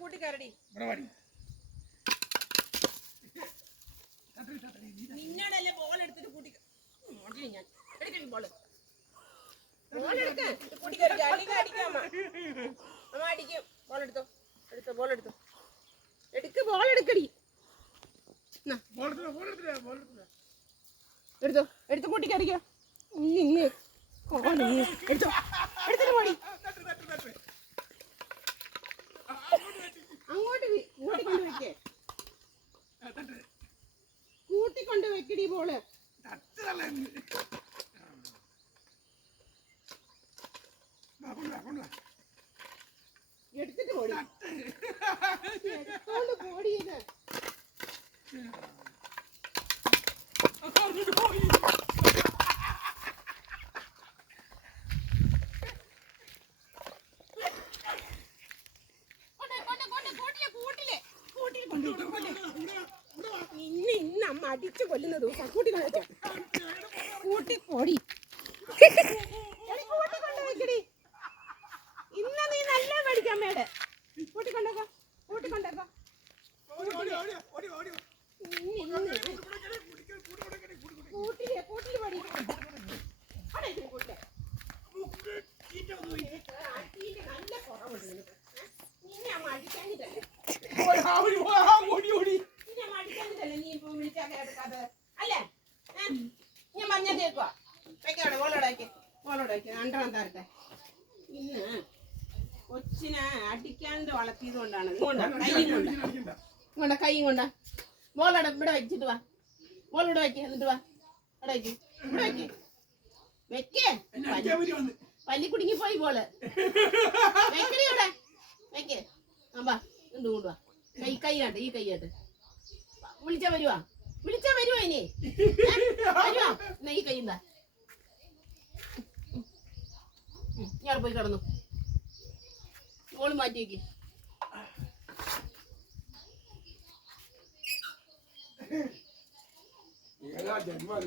കൂട്ടി കരടി നിന്നോടല്ലേ ബോൾ എടുത്തിട്ട് കൂട്ടി നോക്കി ഞാൻ. എടുക്കണി ബോൾ ബോൾ എടുക്ക കൂട്ടി കയറി അല്ലെങ്കിൽ അടിക്കാം അമ്മ. അടിക്കും. ബോൾ എടുത്തോ? എടുത്തോ ബോൾ എടുത്തോ? എടുക്ക് ബോൾ എടുക്കടി. ബോൾ ബോൾ ബോൾ എടുത്തോ എടുത്ത് കൂട്ടി ഇന്ന് ഇന്ന് എടുത്തോ. വെക്കടി ബോൾ എടുത്തിട്ട് പോടി. എടുത്തോണ്ട് പോടി ഇത് അങ്ങോട്ട് പോയി കൊണ്ട് കൊണ്ട് കൊണ്ട് കൂട്ടിലെ കൂട്ടിലെ കൂട്ടിൽ കൊണ്ട് ഇന്ന് ഇന്ന് അമ്മ അടിച്ചു കൊല്ലുന്ന ദിവസം കൂട്ടി വെച്ചോ കൂട്ടി പൊടി. കൂട്ടി കൊണ്ട് ഇന്ന് നീ നല്ല പഠിക്കാൻ മേട് കൂട്ടി കൊണ്ടേക്കോ കൂട്ടി ഇന്ന് കൂട്ടിലെ കൂട്ടിൽ അടിയിൽ നല്ല കുറവുണ്ട്? നിന്നെ അമ്മ അടിക്കാഞ്ഞിട്ടല്ലേ ഓടി ഓടി നിന്നെ അമ്മ അടിക്കാഞ്ഞിട്ടല്ലേ നീ വിളിച്ചാ അല്ലേ? ഞാൻ പറഞ്ഞാ കേൾക്കുവാ വെക്കവിടെ മോളോടാക്കി. മോളോടാക്കി രണ്ടെണ്ണം തരട്ടെ. ഇന്ന് കൊച്ചിനെ അടിക്കാണ്ട് വളർത്തിയത് കൊണ്ടാണ് ഇങ്ങോട്ടാ കൈയും കൊണ്ട. മോളോടെ ഇവിടെ വെച്ചിട്ട് വാ. മോളിവിടെ വെക്ക് എന്നിട്ട് വാ. ഇവിടെ വെക്ക് ഇവിടെ വെക്ക്. വെക്കേ. പല്ലി കുടുങ്ങി പോയി പോലെ വെക്കടി ഇവിടെ. വെക്ക്. അമ്പാ എന്ത് കൊണ്ടുവാ. കൈ കൈയാട്ട് ഈ കൈയാട്ട് വിളിച്ചാ വരുവാ. വിളിച്ചാ വരുവോ ഇനി? വരുവാ. എന്നാ ഈ കൈ ഞാൻ പോയി കിടന്നു. ഓൾ മാറ്റി ജന്മ ഏതാ ജന്മം